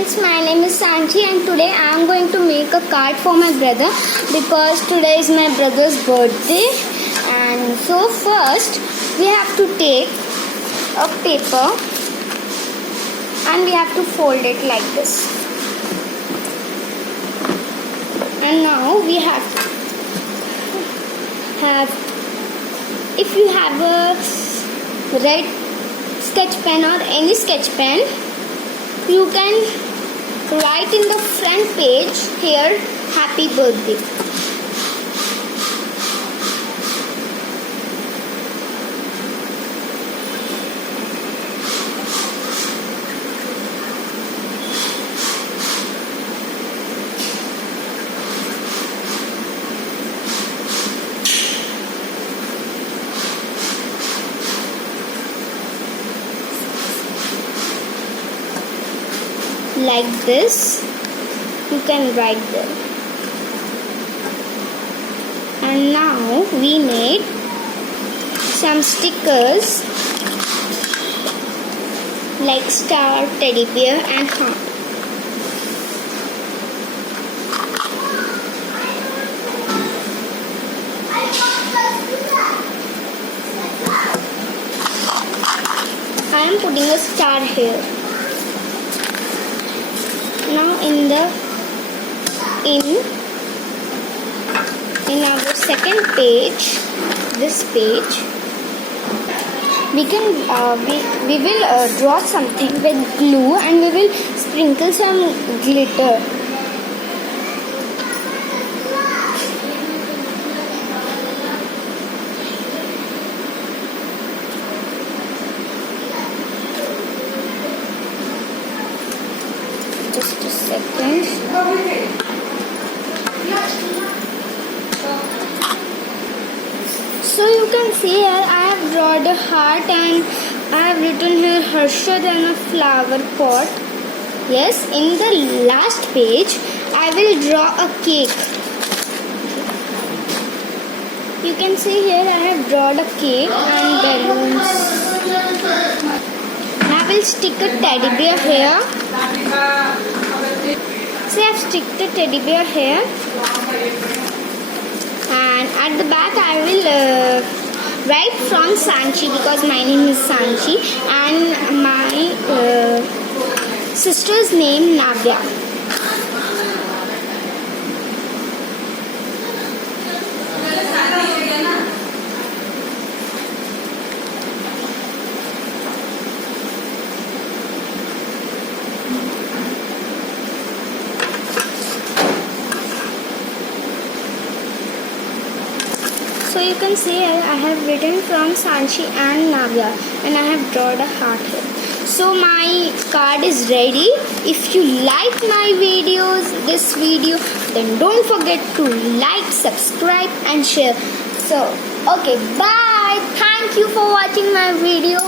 friends, my name is Sanchi and today I am going to make a card for my brother because today is my brother's birthday. And so first we have to take a paper and we have to fold it like this. And now we have if you have a red sketch pen or any sketch pen, you can write in the front page here happy birthday. Like this, you can write there. And now we need some stickers like star, teddy bear and heart. I am putting a star here. Now in our second page, this page, we will draw something with glue and we will sprinkle some glitter. Just a second. So you can see here I have drawn a heart and I have written here Harshad and a flower pot. Yes, in the last page I will draw a cake. You can see here I have drawn a cake and balloons. I will stick a teddy bear here. So I have sticked the teddy bear here, and at the back I will write from Sanchi because my name is Sanchi and my sister's name Navya. So you can see here I have written from Sanchi and Navya and I have drawn a heart here. So my card is ready. If you like my this video, then don't forget to like, subscribe and share. So okay, bye. Thank you for watching my video.